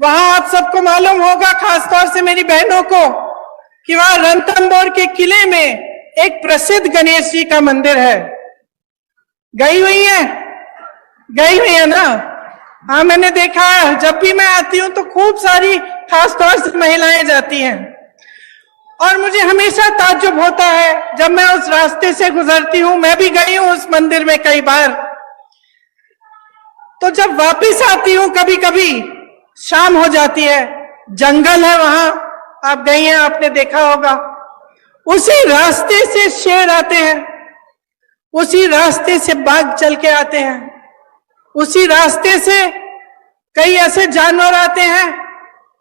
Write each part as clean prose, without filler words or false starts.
वहां आप सबको मालूम होगा, खासतौर से मेरी बहनों को, कि वहां रणथंभौर के किले में एक प्रसिद्ध गणेश जी का मंदिर है। गई हुई है? गई हुई है ना? हाँ, मैंने देखा है। जब भी मैं आती हूं तो खूब सारी खासतौर से महिलाएं जाती हैं, और मुझे हमेशा ताज्जुब होता है जब मैं उस रास्ते से गुजरती हूं। मैं भी गई हूं उस मंदिर में कई बार। तो जब वापस आती हूं, कभी कभी शाम हो जाती है, जंगल है वहां, आप गई हैं, आपने देखा होगा। उसी रास्ते से शेर आते हैं, उसी रास्ते से बाघ चल के आते हैं, उसी रास्ते से कई ऐसे जानवर आते हैं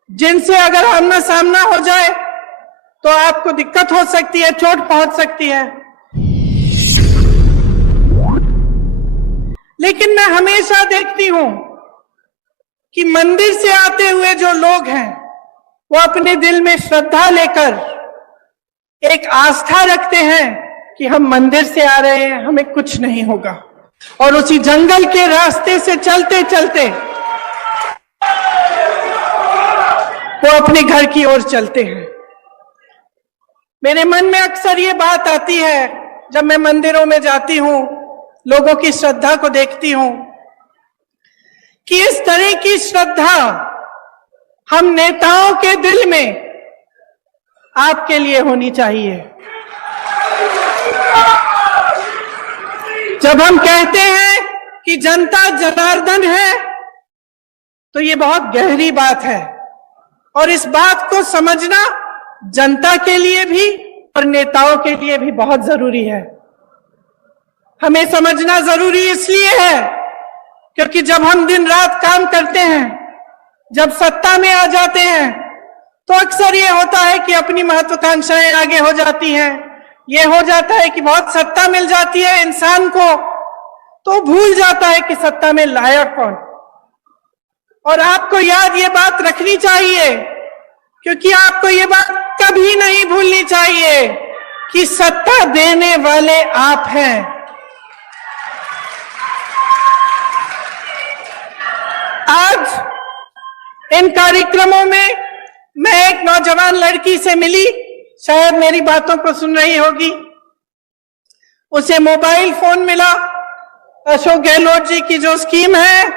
जिनसे अगर आमना सामना हो जाए तो आपको दिक्कत हो सकती है, चोट पहुंच सकती है। लेकिन मैं हमेशा देखती हूं कि मंदिर से आते हुए जो लोग हैं वो अपने दिल में श्रद्धा लेकर एक आस्था रखते हैं कि हम मंदिर से आ रहे हैं, हमें कुछ नहीं होगा, और उसी जंगल के रास्ते से चलते चलते वो अपने घर की ओर चलते हैं। मेरे मन में अक्सर ये बात आती है जब मैं मंदिरों में जाती हूं, लोगों की श्रद्धा को देखती हूं, कि इस तरह की श्रद्धा हम नेताओं के दिल में आपके लिए होनी चाहिए। जब हम कहते हैं कि जनता जनार्दन है, तो ये बहुत गहरी बात है, और इस बात को समझना जनता के लिए भी और नेताओं के लिए भी बहुत जरूरी है। हमें समझना जरूरी इसलिए है क्योंकि जब हम दिन रात काम करते हैं, जब सत्ता में आ जाते हैं, तो अक्सर ये होता है कि अपनी महत्वाकांक्षाएं आगे हो जाती हैं। ये हो जाता है कि बहुत सत्ता मिल जाती है इंसान को, तो भूल जाता है कि सत्ता में लायक कौन। और आपको याद ये बात रखनी चाहिए, क्योंकि आपको ये बात कभी नहीं भूलनी चाहिए कि सत्ता देने वाले आप हैं। आज इन कार्यक्रमों में मैं एक नौजवान लड़की से मिली, शायद मेरी बातों को सुन रही होगी। उसे मोबाइल फोन मिला, अशोक गहलोत जी की जो स्कीम है,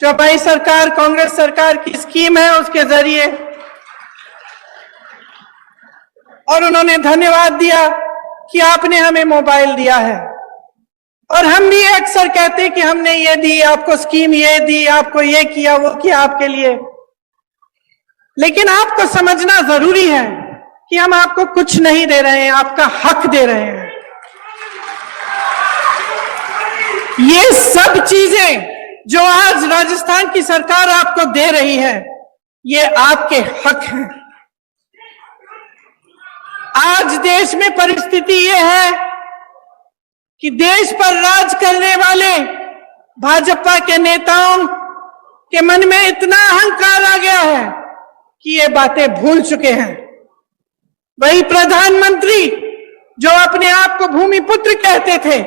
जो हमारी सरकार, कांग्रेस सरकार की स्कीम है, उसके जरिए, और उन्होंने धन्यवाद दिया कि आपने हमें मोबाइल दिया है। और हम भी अक्सर कहते हैं कि हमने ये दी, आपको स्कीम ये दी, आपको ये किया, वो किया आपके लिए। लेकिन आपको समझना जरूरी है कि हम आपको कुछ नहीं दे रहे हैं, आपका हक दे रहे हैं। ये सब चीजें जो आज राजस्थान की सरकार आपको दे रही है, ये आपके हक हैं। आज देश में परिस्थिति ये है कि देश पर राज करने वाले भाजपा के नेताओं के मन में इतना अहंकार आ गया है कि ये बातें भूल चुके हैं। वही प्रधानमंत्री जो अपने आप को भूमिपुत्र कहते थे,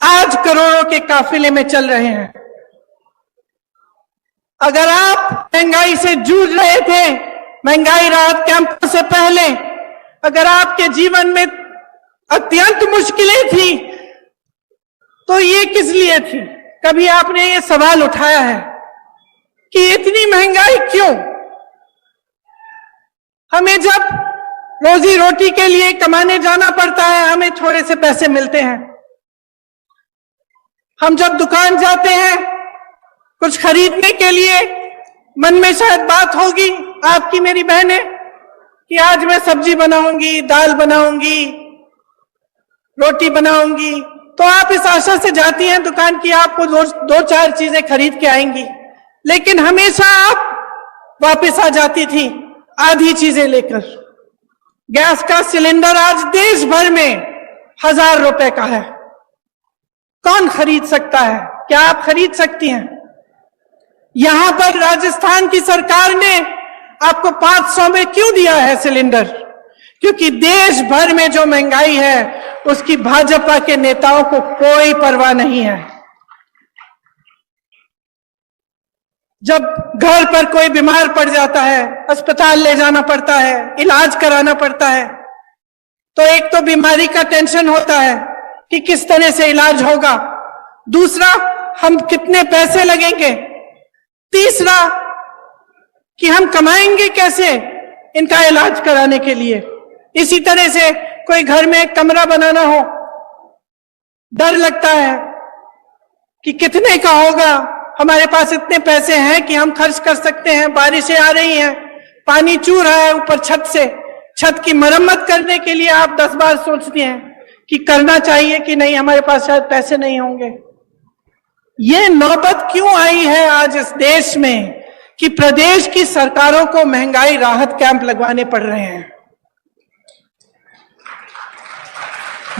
आज करोड़ों के काफिले में चल रहे हैं। अगर आप महंगाई से जूझ रहे थे, महंगाई राहत कैंप से पहले, अगर आपके जीवन में अत्यंत मुश्किलें थी, तो ये किस लिए थी? कभी आपने ये सवाल उठाया है कि इतनी महंगाई क्यों? हमें जब रोजी रोटी के लिए कमाने जाना पड़ता है, हमें थोड़े से पैसे मिलते हैं। हम जब दुकान जाते हैं कुछ खरीदने के लिए, मन में शायद बात होगी आपकी, मेरी बहनें, कि आज मैं सब्जी बनाऊंगी, दाल बनाऊंगी, रोटी बनाऊंगी, तो आप इस आशा से जाती हैं दुकान की, आपको दो चार चीजें खरीद के आएंगी। लेकिन हमेशा आप वापस आ जाती थी आधी चीजें लेकर। गैस का सिलेंडर आज देश भर में 1000 रुपए का है। कौन खरीद सकता है? क्या आप खरीद सकती हैं? यहां पर राजस्थान की सरकार ने आपको 500 में क्यों दिया है सिलेंडर? क्योंकि देश भर में जो महंगाई है उसकी भाजपा के नेताओं को कोई परवाह नहीं है। जब घर पर कोई बीमार पड़ जाता है, अस्पताल ले जाना पड़ता है, इलाज कराना पड़ता है, तो एक तो बीमारी का टेंशन होता है कि किस तरह से इलाज होगा, दूसरा हम कितने पैसे लगेंगे, तीसरा कि हम कमाएंगे कैसे इनका इलाज कराने के लिए। इसी तरह से कोई घर में एक कमरा बनाना हो, डर लगता है कि कितने का होगा, हमारे पास इतने पैसे हैं कि हम खर्च कर सकते हैं, बारिशें आ रही हैं, पानी चू रहा है ऊपर छत से, छत की मरम्मत करने के लिए आप 10 बार सोचते हैं कि करना चाहिए कि नहीं, हमारे पास शायद पैसे नहीं होंगे। ये नौबत क्यों आई है आज इस देश में कि प्रदेश की सरकारों को महंगाई राहत कैंप लगवाने पड़ रहे हैं,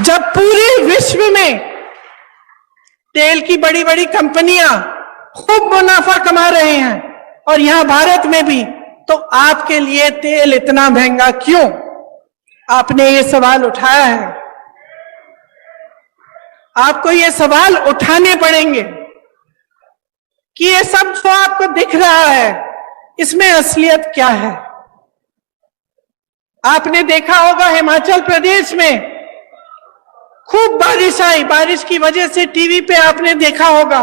जब पूरे विश्व में तेल की बड़ी बड़ी कंपनियां खूब मुनाफा कमा रहे हैं और यहां भारत में भी, तो आपके लिए तेल इतना महंगा क्यों? आपने ये सवाल उठाया है, आपको ये सवाल उठाने पड़ेंगे कि ये सब जो आपको दिख रहा है इसमें असलियत क्या है। आपने देखा होगा हिमाचल प्रदेश में खूब बारिश आई, बारिश की वजह से टीवी पे आपने देखा होगा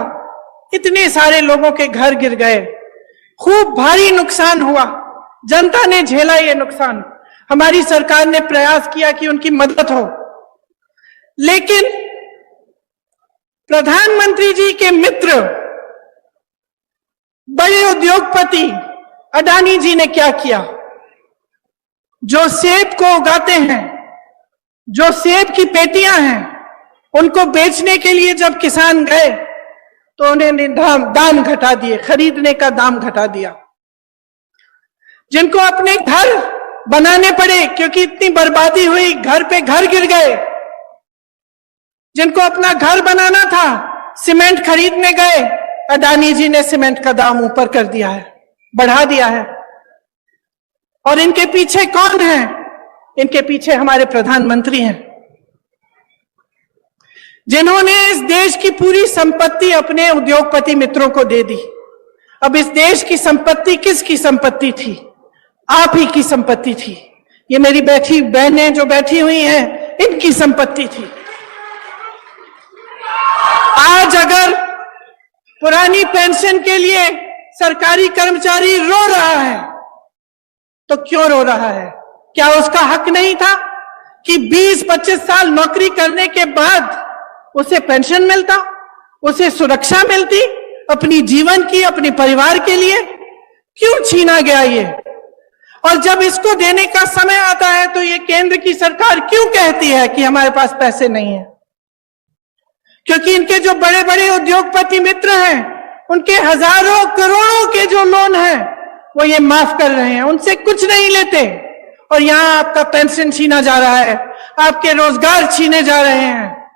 इतने सारे लोगों के घर गिर गए, खूब भारी नुकसान हुआ, जनता ने झेला ये नुकसान, हमारी सरकार ने प्रयास किया कि उनकी मदद हो। लेकिन प्रधानमंत्री जी के मित्र बड़े उद्योगपति अडानी जी ने क्या किया? जो सेब को उगाते हैं, जो सेब की पेटियां हैं, उनको बेचने के लिए जब किसान गए तो उन्होंने दाम घटा दिए, खरीदने का दाम घटा दिया। जिनको अपने घर बनाने पड़े क्योंकि इतनी बर्बादी हुई, घर पे घर गिर गए, जिनको अपना घर बनाना था, सीमेंट खरीदने गए, अडानी जी ने सीमेंट का दाम ऊपर कर दिया है, बढ़ा दिया है। और इनके पीछे कौन है? इनके पीछे हमारे प्रधानमंत्री हैं, जिन्होंने इस देश की पूरी संपत्ति अपने उद्योगपति मित्रों को दे दी। अब इस देश की संपत्ति किसकी संपत्ति थी? आप ही की संपत्ति थी। ये मेरी बैठी बहनें जो बैठी हुई हैं, इनकी संपत्ति थी। आज अगर पुरानी पेंशन के लिए सरकारी कर्मचारी रो रहा है, तो क्यों रो रहा है? क्या उसका हक नहीं था कि 20-25 साल नौकरी करने के बाद उसे पेंशन मिलता, उसे सुरक्षा मिलती अपनी जीवन की, अपने परिवार के लिए? क्यों छीना गया ये? और जब इसको देने का समय आता है तो ये केंद्र की सरकार क्यों कहती है कि हमारे पास पैसे नहीं है? क्योंकि इनके जो बड़े बड़े उद्योगपति मित्र हैं, उनके हजारों करोड़ों के जो लोन हैं वो ये माफ कर रहे हैं, उनसे कुछ नहीं लेते। और यहां आपका पेंशन छीना जा रहा है, आपके रोजगार छीने जा रहे हैं।